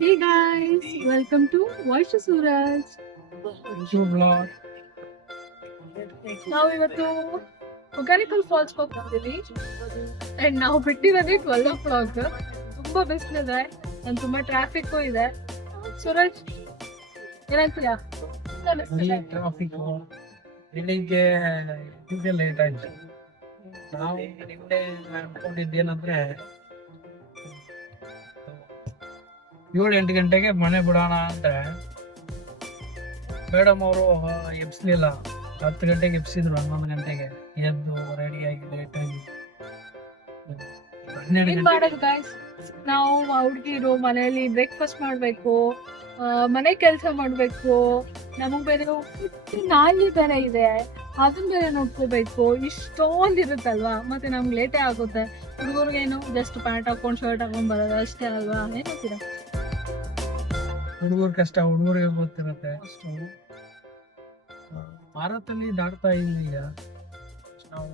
Hey guys, welcome to Voice to Suraj. Blog ನಾವು ಇವತ್ತು Hogenakkal falls ಹೋಗ್ತಿದ್ದೀವಿ and ನಾವು ಬಿಟ್ಟಿರೋದೇ 12 o'clock. ತುಂಬಾ ಬಿಸಿಲಿದೆ and ತುಂಬಾ ಟ್ರಾಫಿಕ್ ಇದೆ. ಸುರಜ್ ಏನಂತೀಯಾ? ಟ್ರಾಫಿಕ್ ಬೆಳಿಗ್ಗೆ ಇದಕ್ಕೆ ಲೇಟ್ ಆಯ್ತು. ನಾವು ನಿನ್ನೆ ಅನ್ಕೊಂಡಿದ್ದೇನಂದ್ರೆ 7-8 ಗಂಟೆಗೆ ಮನೆ ಬಿಡೋಣ ಅಂದ್ರೆ ಮೇಡಮ್ ಅವರು ಎಬ್ಸ್ಲಿಲ್ಲ. 10 ಗಂಟೆಗೆ ಎಬ್ಸಿದ್ರು, 11 ಗಂಟೆಗೆ ಎದ್ದು ರೆಡಿಯಾಗಿ ಲೇಟ್ ಆಗಿ 12 ಏನ್ ಮಾಡೋದು ಗಾಯ್ಸ್, ನಾವು ಹುಡುಗಿರು ಮನೆಯಲ್ಲಿ ಬ್ರೇಕ್ಫಾಸ್ಟ್ ಮಾಡ್ಬೇಕು, ಮನೆ ಕೆಲಸ ಮಾಡ್ಬೇಕು, ನಮಗ್ ಬೇರೆ ನಾಯಿ ಬೇರೆ ಇದೆ, ಅದನ್ನ ಬೇರೆ ನೋಡ್ಕೋಬೇಕು, ಇಷ್ಟೊಂದ್ ಇರುತ್ತಲ್ವಾ, ಮತ್ತೆ ನಮ್ಗೆ ಲೇಟೇ ಆಗುತ್ತೆ. ಹುಡುಗರಿಗೇನು ಜಸ್ಟ್ ಪ್ಯಾಂಟ್ ಹಾಕೊಂಡ್ ಶರ್ಟ್ ಹಾಕೊಂಡ್ ಬರೋದು ಅಷ್ಟೇ ಅಲ್ವಾ? ಏನಂತೀರಾ? ಹುಡುಗರ ಕಷ್ಟ ಹುಡುಗರಿಗೆ ಗೊತ್ತಿರುತ್ತೆ. ಅಷ್ಟು ಭಾರತದಲ್ಲಿ ದಾಟ್ತಾ ಇಲ್ಲ ಈಗ. ನಾವು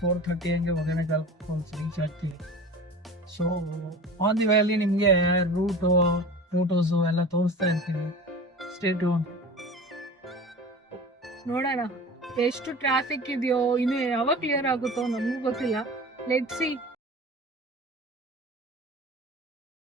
4:30 ಹಂಗೆ ಹೊಗೇನಕಲ್ ಫಾಲ್ಸ್ ರೀಚ್ ಆಗ್ತೀವಿ. ಸೊ ಆನ್ ದಿ ವೇ ಅಲ್ಲಿ ನಿಮಗೆ ರೂಟು ಫೋಟೋಸು ಎಲ್ಲ ತೋರಿಸ್ತಾ ಇರ್ತೀನಿ. Stay tune. ನೋಡೋಣ ಎಷ್ಟು ಟ್ರಾಫಿಕ್ ಇದೆಯೋ, ಇನ್ನು ಯಾವಾಗ ಕ್ಲಿಯರ್ ಆಗುತ್ತೋ ನಮಗೂ ಗೊತ್ತಿಲ್ಲ. Let see.